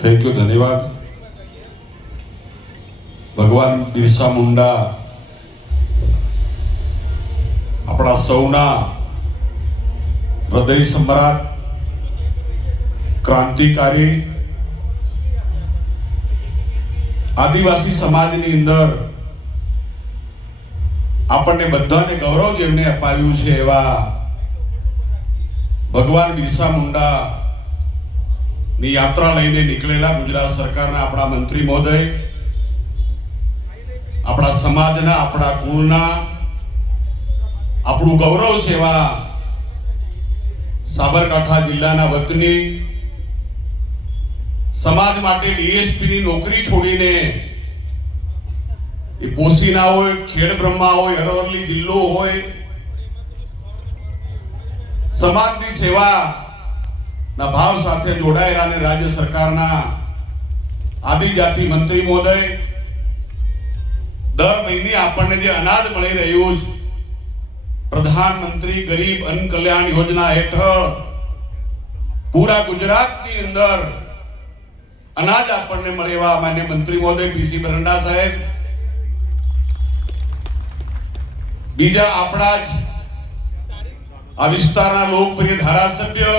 Thank you, धन्यवाद। भगवान बिरसा मुंडा अपना सौना हृदय सम्राट, क्रांतिकारी, आदिवासी समाजनी अंदर આપણને બધાને ગૌરવ જેમને અપાવ્યું છે એવા ભગવાન બિરસા મુંડા ની યાત્રા લઈને નીકળેલા ગુજરાત સરકારના આપણા મંત્રી મહોદય, આપણા સમાજના, આપણા કુળના, આપણું ગૌરવ છે એવા સાબરકાંઠા જિલ્લાના વતની, સમાજ માટે ડીએસપી ની નોકરી છોડીને એ પોસીના હોય, ખેડબ્રહ્મા હોય, અરવલ્લી જિલ્લો હોય, સમાજની સેવા ના ભાવ સાથે જોડાયેલા અને રાજ્ય સરકારના આદિજાતિ મંત્રી મહોદય, દર મહિને આપણને જે અનાજ મળી રહ્યું છે, પ્રધાનમંત્રી ગરીબ અન્ન કલ્યાણ યોજના હેઠળ પૂરા ગુજરાતની અંદર અનાજ આપણને મળે એવા માન્ય મંત્રી મહોદય પીસી બરંડા સાહેબ, બીજા આપણા જ આ વિસ્તારના લોકપ્રિય ધારાસભ્ય,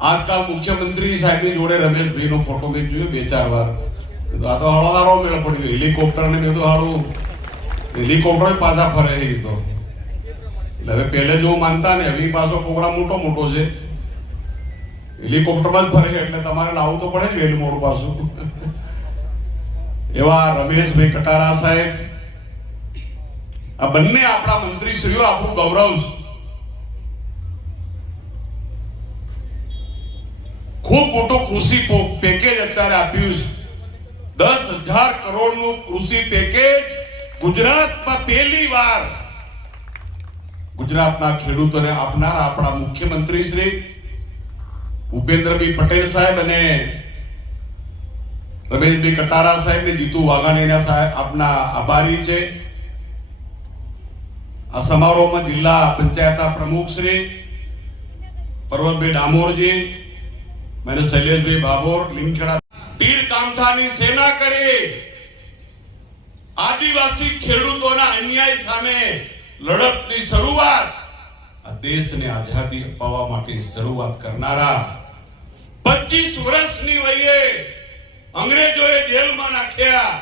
આજકાલ મુખ્યમંત્રી સાહેબની જોડે રમેશભાઈનો ફોટો મેં જોયો 2-4 વાર, આ તો હળવારો મેળ પડી ગયો, હેલિકોપ્ટર ને મેં તો હારું હેલિકોપ્ટર પાછા ફરે એ તો, એટલે હવે પહેલે જેવું માનતા ને, હવે પાછો પ્રોગ્રામ મોટો છે, હેલિકોપ્ટરમાં જ ફરે એટલે તમારે લાવવું તો પડે જ વહેલું મોડું પાછું। એવા રમેશભાઈ કટારા સાહેબ, આ બંને આપણા મંત્રીશ્રીઓ આપણું ગૌરવ છે। ખૂબ મોટું કૃષિ પેકેજ અત્યારે આપ્યું છે, 10,000 કરોડનું કૃષિ પેકેજ ગુજરાતમાં પહેલી વાર ગુજરાતના ખેડૂતોને આપનાર આપણા મુખ્યમંત્રી શ્રી ભૂપેન્દ્રભાઈ પટેલ સાહેબ અને રમેશભાઈ કટારા સાહેબ ને જીતુ વાઘાણીના સાહેબ આપના આભારી છે। આ સમારોહમાં જિલ્લા પંચાયતના પ્રમુખ શ્રી પર્વતભાઈ ડામોરજી, મને શૈલેષભાઈ ભાભોર, લીમખેડા, તીર કામઠાની સેના કરી આદિવાસી ખેડૂતોના અન્યાય સામે લડતની શરૂઆત, આ દેશને આઝાદી અપાવવા માટે શરૂઆત કરનારા 25 વર્ષની વયે અંગ્રેજોએ જેલમાં નાખ્યા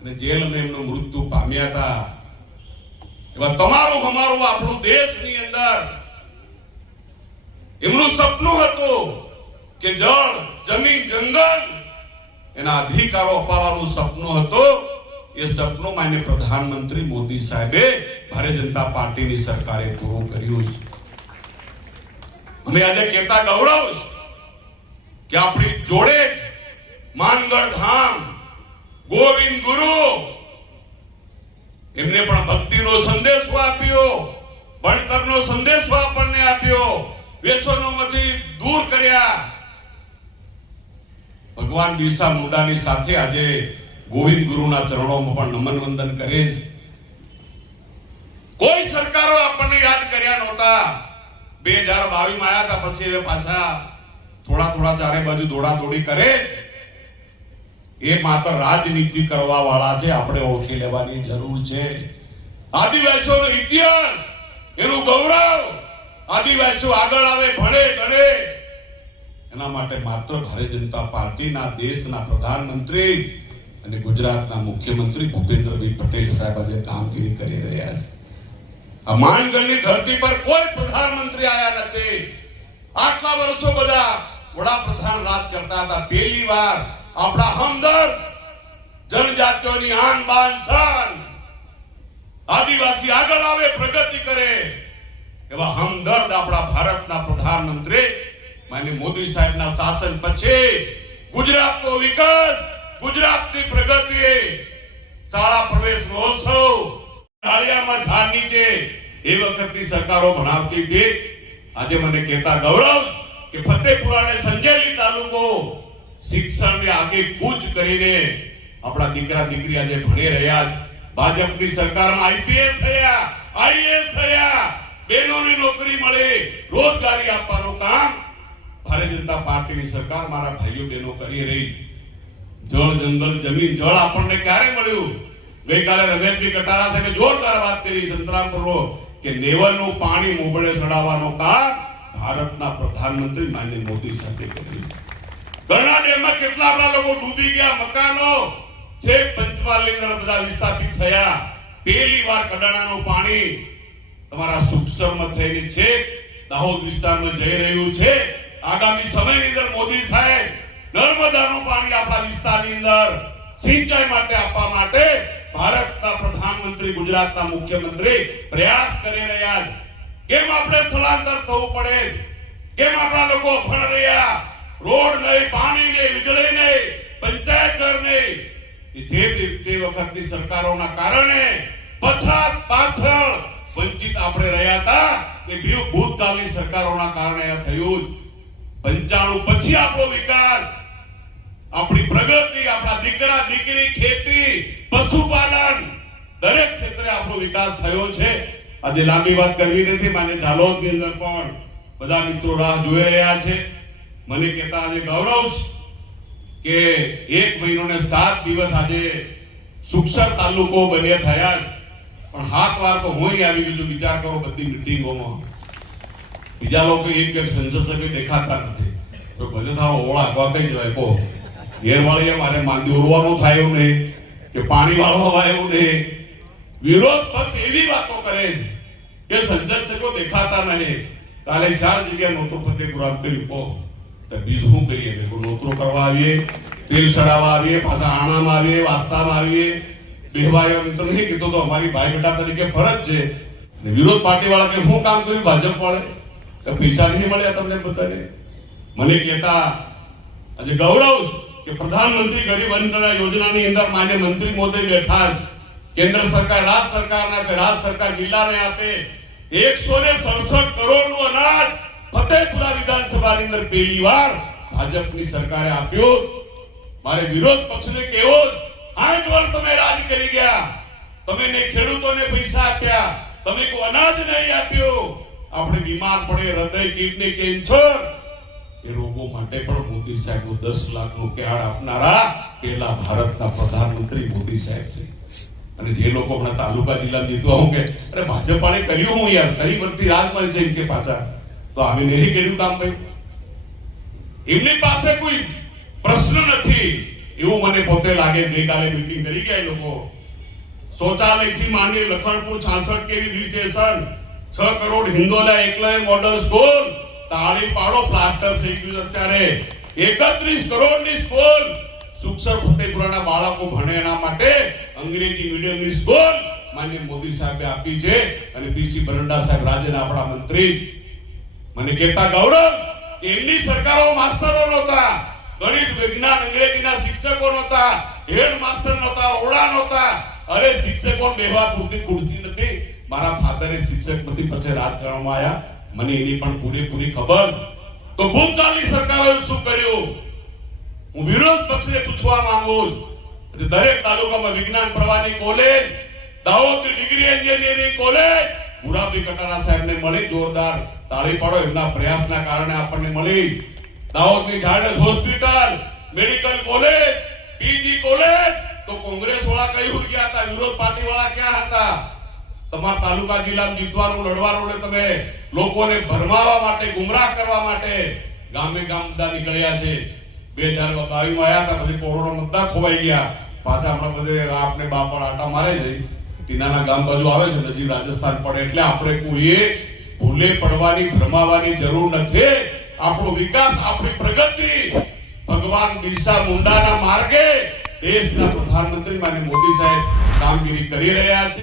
અને જેલમાં એમનું મૃત્યુ પામ્યા હતા। એવા તમારું અમારું આપણું દેશની અંદર એમનું સપનું હતું કે જળ, જમીન, જંગલ એના અધિકારો અપાવવાનું સપનું હતું। એ સપનું માન્ય પ્રધાનમંત્રી મોદી સાહેબે ભારતીય જનતા પાર્ટીની સરકારે પૂરું કર્યું છે। મને આજે કહેતા ગૌરવ છે કે આપણી જોડે માનગઢ ધામ, ગોવિંદ ગુરુ એમને પણ ભક્તિનો સંદેશો આપ્યો, ભણતરનો સંદેશો આપણને આપ્યો, વ્યસનોમાંથી દૂર કર્યા। ભગવાન બિરસા મુંડાની સાથે આજે ગોવિંદ ગુરુના ચરણોમાં પણ નમન વંદન કરે છે। કોઈ સરકારો આપણને યાદ કર્યા નહોતા, 2022 માં આયા હતા, પછી હવે પાછા થોડા ચારે બાજુ દોડાદોડી કરે, એ માત્ર રાજનીતિ કરવા વાળા છે, આપણે ઓળખી લેવાની જરૂર છે। આદિવાસીઓનો ઇતિહાસ, એનું ગૌરવ, આદિવાસીઓ આગળ આવે, ભણે ગણે, એના માટે માત્ર ભારતીય જનતા પાર્ટીના દેશના પ્રધાનમંત્રી અને ગુજરાતના મુખ્યમંત્રી ભૂપેન્દ્રભાઈ પટેલ સાહેબ આજે કામગીરી કરી રહ્યા છે। આ માનગઢની ધરતી પર કોઈ પ્રધાનમંત્રી આયા નથી, આટલા વર્ષો બધા વડાપ્રધાન રાજ કરતા હતા, પહેલી વાર આપણા હમદર્દ, જનજાતિઓની આન બાન શાન, આદિવાસી આગળ આવે, પ્રગતિ કરે એવા હમદર્દ આપણા ભારતના પ્રધાનમંત્રી માનનીય મોદી સાહેબના શાસન પછી ગુજરાતનો વિકાસ, ગુજરાતની પ્રગતિએ શાળા પ્રવેશ મહોત્સવ ડાળિયામાં ઝાડ નીચે એ વખતની સરકારો ભણાવતી હતી। આજે મને કહેતા ગૌરવ કે ફતેપુરા અને સંજેલી તાલુકો શિક્ષણને આગે કૂચ કરીને આપણા દીકરા દીકરી આજે ભણી રહ્યા। ભાજપની સરકારમાં આઈપીએસ થયા, આઈએએસ થયા, બહેનોને નોકરી મળે, રોજગારી આપવાનું કામ ભારતીય ભારતીય જનતા પાર્ટીની સરકાર મારા ભાઈઓ બહેનો કરી રહી. જળ જંગલ જમીન જળ આપણને ક્યારે મળ્યું? ગઈકાલે રમેશભાઈ કટારા સાહેબે જોરદાર વાત કરી સંતરામપુરો કે નેવલનું પાણી મોબળે ચડાવવાનો કામ ભારતના પ્રધાનમંત્રી માનનીય મોદી સાથે કર્યું. ઘણા ડેમમાં કેટલા આપણા લોકો ડૂબી ગયા, મકાનો છે પંચમહાલની અંદર બધા વિસ્થાપિત થયા. પહેલી વાર કડાણાનું પાણી તમારા સુખસરમાં થઈને છે દાહોદ વિસ્તારમાં જઈ રહ્યું છે. આગામી સમયની અંદર મોદી સાહેબ નર્મદાનું પાણી આપણા વિસ્તારની અંદર સિંચાઈ માટે આપવા માટે ભારતના પ્રધાનમંત્રી ગુજરાતના મુખ્યમંત્રી પ્રયાસ કરી રહ્યા છે. કેમ આપણે સ્થળાંતર થવું પડે? કેમ આપણા લોકો અફળ રહ્યા? રોડ નહીં, પાણી નહીં, વીજળી નહીં, પંચાયત ઘર નહીં. જે તે વખતની સરકારોના કારણે પછાત પાછળ વંચિત આપણે રહ્યા હતા. એ ભૂતકાળની સરકારોના કારણે આ થયું. 95 પછી આપણો વિકાસ, આપણી પ્રગતિ, આપણા દીકરા દીકરી, ખેતી, પશુપાલન દરેક ક્ષેત્રે આપણો વિકાસ થયો છે. આજે લાંબી વાત કરવી નથી. માને ઝાલોદની અંદર પણ બધા મિત્રો રાહ જોઈ રહ્યા છે. મને કહેતા આજે ગૌરવ કે 1 મહિનો ને 7 દિવસ આજે સુખસર તાલુકો બને થયા. પણ 7 વાર તો હું આવી ગયો છું. વિચાર કરો, બધી મીટિંગોમાં બીજા લોકો એક સંસદ સભ્ય દેખાતા નથી. તો ભલે થાવ ઓળા આગવા કઈ જવાય કહો. ઘેરવાળીએ મારે માંદી ઉરવાનું થાય એવું નહીં કે પાણી વાળવા એવું નહીં. વિરોધ પક્ષ એવી વાતો કરે કે સંસદ સભ્યો દેખાતા નહીં. કાલે 4 જગ્યાએ નોતરો ફતેપુરા કર્યું કહો તો બીજું શું કરીએ? નોતરો કરવા આવીએ, તેલ ચડાવવા આવીએ, પાછા આણામાં આવીએ, વાસ્તામાં આવીએ. બેહવાય એમ તો નહીં કીધું તો અમારી ભાઈ બેટા તરીકે ફરજ છે. વિરોધ પાર્ટી વાળા કે શું કામ કર્યું ભાજપ વાળે? કે પૈસા નહીં મળ્યા તમને બધાને? મને કહેતા આજે ગૌરવ કે પ્રધાનમંત્રી ગરીબ અન્ન યોજનાની અંદર માન્ય મંત્રી મોદી બેઠા. કેન્દ્ર સરકાર રાજ્ય સરકારને આપે, રાજ્ય સરકાર જિલ્લાને આપે. 167 કરોડનું અનાજ ફતેપુરા વિધાનસભાની અંદર પહેલી વાર ભાજપની સરકારે આપ્યું. મારે વિરોધ પક્ષને કેવો 8 વર્ષ તમે રાજ કરી ગયા. તમે ને ખેડૂતોને પૈસા આપ્યા, તમે કોઈ અનાજ નહીં આપ્યું. આપણે બીમાર પડે હૃદય, કિડની, કેન્સર એ રોગો માટે પણ મોદી સાહેબ 10 લાખનું કાર્ડ આપનારા પહેલા ભારતના પ્રધાનમંત્રી મોદી સાહેબ છે. અને જે લોકો હમણાં તાલુકા જિલ્લા જીતવા હું કે અરે ભાજપ વાળે કર્યું હું યાર, કરી વર્તી રાજમાં છે કે પાછા તો આવી નહીં કર્યું કામ ભાઈ. એમની પાસે કોઈ પ્રશ્ન નથી એવું મને પોતે લાગે. ગઈકાલે મીટિંગ કરી ગયા એ લોકો. શૌચાલયથી માંડી લખણપુર 66 કેવી રિલિસ્ટેશન, 6 કરોડ હિંદોલા એકલવ્ય મોડલ સ્કૂલ તાળી પાડો, પ્લાસ્ટર થઈ ગયું. અત્યારે 31 કરોડની સ્કૂલ સુખસર ફતેપુરાના બાળકો ભણે એના માટે અંગ્રેજી મીડિયમની સ્કૂલ માન્ય મોદી સાહેબે આપી છે. અને પીસી બરંડા સાહેબ રાજ્યના આપણા મંત્રી મને કહેતા ગૌરવ કે એમની સરકારો માસ્ટરો નહોતા, ગણિત વિજ્ઞાન અંગ્રેજીના શિક્ષકો નહોતા, હેડ માસ્ટર નહોતા, ઓરડા નહોતા. અરે શિક્ષકો બેહવા પૂરતી ખુરશી નથી. મારા ફાધરે શિક્ષક નથી, પછી રાજકારણમાં આવ્યા. મને એની પણ પૂરેપૂરી ખબર. તો ભૂતકાળની સરકારોએ શું કર્યું? હું વિરોધ પક્ષને પૂછવા માંગુ છું. દરેક તાલુકામાં વિજ્ઞાન પ્રવાહની કોલેજ, દાહોદની degree engineering college Murabi Katara સાહેબને મળી. જોરદાર તાળી પાડો, એમના પ્રયાસના કારણે આપણને મળી. દાહોદની Zydus hospital, medical college, PG college તો કોંગ્રેસ વાળા કઈ હોય ગયા હતા, વિરોધ પાર્ટી વાળા ક્યાં હતા? તમારા તાલુકા જિલ્લામાં જીતવાનું લડવાનું તમે લોકોને ભરમાવા માટે, ગુમરાહ કરવા માટે ગામે ગામ બધા નીકળ્યા છે. 2022 માં આવ્યા હતા, પછી કોરોના મતદાર ખોવાઈ ગયા. પાછા હમણાં બધે આપને બાપડ આટા મારે છે. ટીનાના ગામ બાજુ આવે છે, નજીક રાજસ્થાન પડે. એટલે આપણે કોઈએ ભૂલે પડવાની, ભરમાવાની જરૂર નથી. આપણો વિકાસ, આપણી પ્રગતિ ભગવાન બિરસા મુંડાના માર્ગે દેશના પ્રધાનમંત્રી માનનીય મોદી સાહેબ કામગીરી કરી રહ્યા છે.